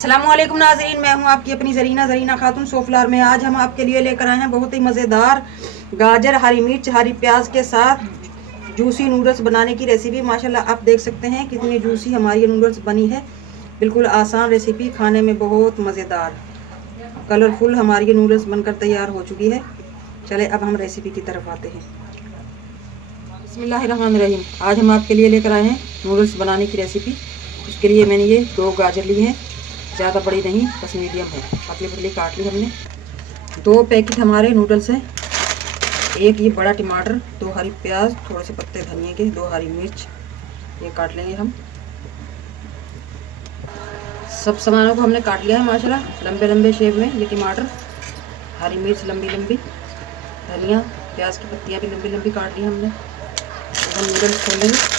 अस्सलामुअलैकुम नाज़रीन, मैं हूं आपकी अपनी ज़रीना खातून सोफलार में। आज हम आपके लिए लेकर आए हैं बहुत ही मज़ेदार गाजर, हरी मिर्च, हरी प्याज के साथ जूसी नूडल्स बनाने की रेसिपी। माशाल्लाह आप देख सकते हैं कितनी जूसी हमारी ये नूडल्स बनी है। बिल्कुल आसान रेसिपी, खाने में बहुत मज़ेदार, कलरफुल हमारी ये नूडल्स बनकर तैयार हो चुकी है। चले अब हम रेसिपी की तरफ आते हैं। बिस्मिल्लाहिर्रहमानिर्रहीम। आज हम आपके लिए लेकर आए हैं नूडल्स बनाने की रेसिपी। उसके लिए मैंने ये 2 गाजर ली हैं, ज़्यादा बड़ी नहीं, बस मीडियम है, पतली पतली काट ली हमने। 2 पैकेट हमारे नूडल्स हैं, एक ये बड़ा टमाटर, 2 हरी प्याज, थोड़े से पत्ते धनिए के, 2 हरी मिर्च, ये काट लेंगे हम। सब सामानों को हमने काट लिया है माशाल्लाह लंबे लंबे शेप में। ये टमाटर, हरी मिर्च लंबी लंबी, धनिया, प्याज की पत्तियाँ भी लंबी लंबी काट ली हमने। तो हम नूडल्स खोल लेंगे।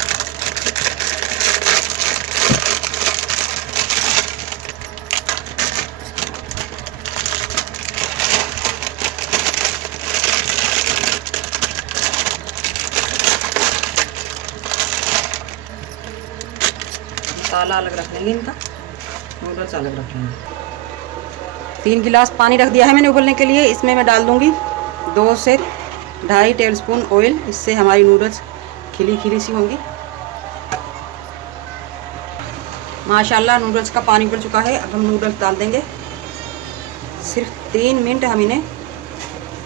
मसाला अलग रख लेंगे, इनका नूडल्स अलग रख लेंगे। 3 गिलास पानी रख दिया है मैंने उबलने के लिए। इसमें मैं डाल दूंगी 2 से 2.5 टेबलस्पून ऑयल। इससे हमारी नूडल्स खिली खिली सी होंगी। माशाल्लाह नूडल्स का पानी उबल चुका है। अब हम नूडल्स डाल देंगे। सिर्फ 3 मिनट हम इन्हें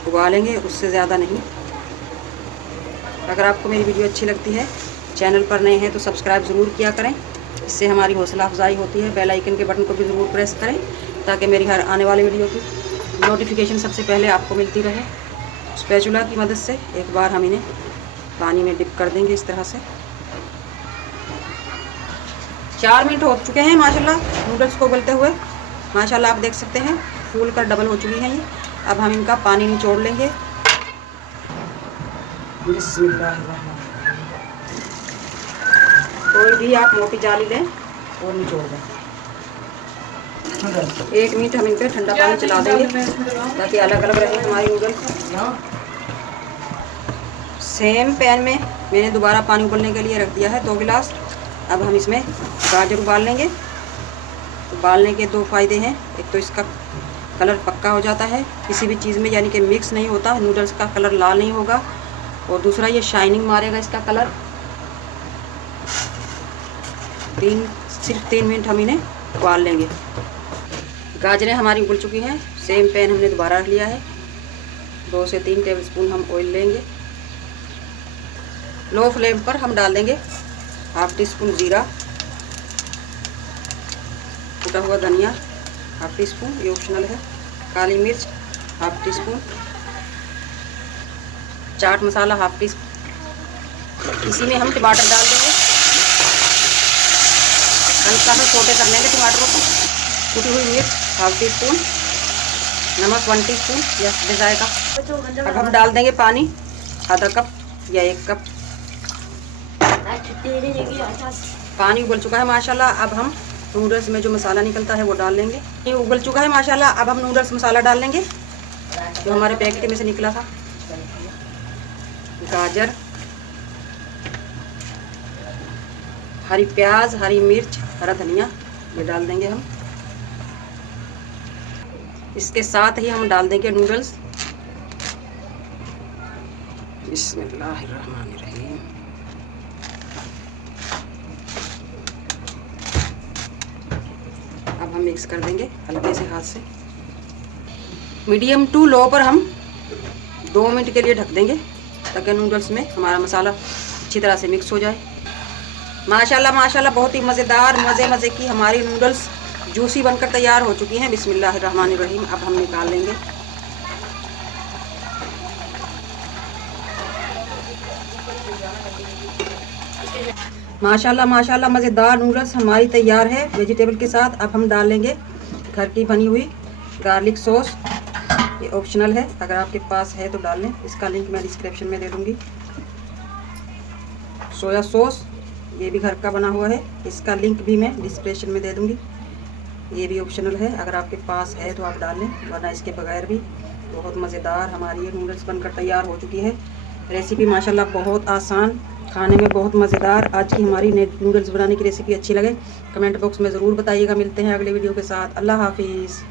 उबालेंगे, उससे ज़्यादा नहीं। अगर आपको मेरी वीडियो अच्छी लगती है, चैनल पर नए हैं तो सब्सक्राइब ज़रूर किया करें, इससे हमारी हौसला अफजाई होती है। बेल आइकन के बटन को भी ज़रूर प्रेस करें ताकि मेरी हर आने वाली वीडियो की नोटिफिकेशन सबसे पहले आपको मिलती रहे। स्पैचुला की मदद से एक बार हम इन्हें पानी में डिप कर देंगे इस तरह से। 4 मिनट हो चुके हैं माशाल्लाह नूडल्स को उबलते हुए। माशाल्लाह आप देख सकते हैं फूल कर डबल हो चुकी हैं ये। अब हम इनका पानी निचोड़ लेंगे। कोई भी आप मोटी जाली लें और निचोड़ दें। 1 मिनट हम इन पर ठंडा पानी चला देंगे ताकि अलग अलग रहे हमारी नूडल्स। सेम पैन में मैंने दोबारा पानी उबलने के लिए रख दिया है 2 गिलास। अब हम इसमें गाजर उबाल लेंगे। उबालने के 2 फ़ायदे हैं। एक तो इसका कलर पक्का हो जाता है किसी भी चीज़ में, यानी कि मिक्स नहीं होता, नूडल्स का कलर लाल नहीं होगा। और दूसरा ये शाइनिंग मारेगा इसका कलर। सिर्फ 3 मिनट हम इन्हें उबाल लेंगे। गाजरें हमारी उबल चुकी हैं। सेम पैन हमने दोबारा रख लिया है। 2 से 3 टेबलस्पून हम ऑयल लेंगे। लो फ्लेम पर हम डाल देंगे 1/2 टीस्पून जीरा, कुटा हुआ धनिया 1/2 टीस्पून, ये ऑप्शनल है, काली मिर्च 1/2 टीस्पून, चाट मसाला 1/2 टीस्पून। इसी में हम टमाटर डाल देंगे। हल्का सा सोटे कर लेंगे टमाटरों को। कुटी हुई मिर्च 1/2 टीस्पून, नमक 1 टीस्पून या जाएगा। अब हम डाल देंगे पानी आधा कप या 1 कप। पानी उबल चुका है माशाल्लाह। अब हम नूडल्स में जो मसाला निकलता है वो डाल लेंगे। ये उबल चुका है माशाल्लाह। अब हम नूडल्स मसाला डाल लेंगे जो हमारे पैकेट में से निकला था। गाजर, हरी प्याज, हरी मिर्च, हरा धनिया, ये डाल देंगे हम। इसके साथ ही हम डाल देंगे नूडल्स। बिस्मिल्लाहिर्रहमानिर्रहीम। अब हम मिक्स कर देंगे हल्के से हाथ से। मीडियम टू लो पर हम 2 मिनट के लिए ढक देंगे ताकि नूडल्स में हमारा मसाला अच्छी तरह से मिक्स हो जाए। माशाल्लाह माशाल्लाह बहुत ही मज़ेदार, मज़े की हमारी नूडल्स जूसी बनकर तैयार हो चुकी हैं। बिस्मिल्लाहिर्रहमानिर्रहीम। अब हम निकाल लेंगे। माशाल्लाह माशाल्लाह मज़ेदार नूडल्स हमारी तैयार है वेजिटेबल के साथ। अब हम डाल लेंगे घर की बनी हुई गार्लिक सॉस। ये ऑप्शनल है, अगर आपके पास है तो डाल लें। इसका लिंक मैं डिस्क्रिप्शन में दे दूँगी। सोया सॉस, ये भी घर का बना हुआ है, इसका लिंक भी मैं डिस्क्रिप्शन में दे दूँगी। ये भी ऑप्शनल है, अगर आपके पास है तो आप डाल लें, वरना इसके बगैर भी बहुत मज़ेदार हमारी ये नूडल्स बनकर तैयार हो चुकी है। रेसिपी माशाल्लाह बहुत आसान, खाने में बहुत मज़ेदार। आज की हमारी नूडल्स बनाने की रेसिपी अच्छी लगे कमेंट बॉक्स में ज़रूर बताइएगा। मिलते हैं अगले वीडियो के साथ। अल्लाह हाफिज़।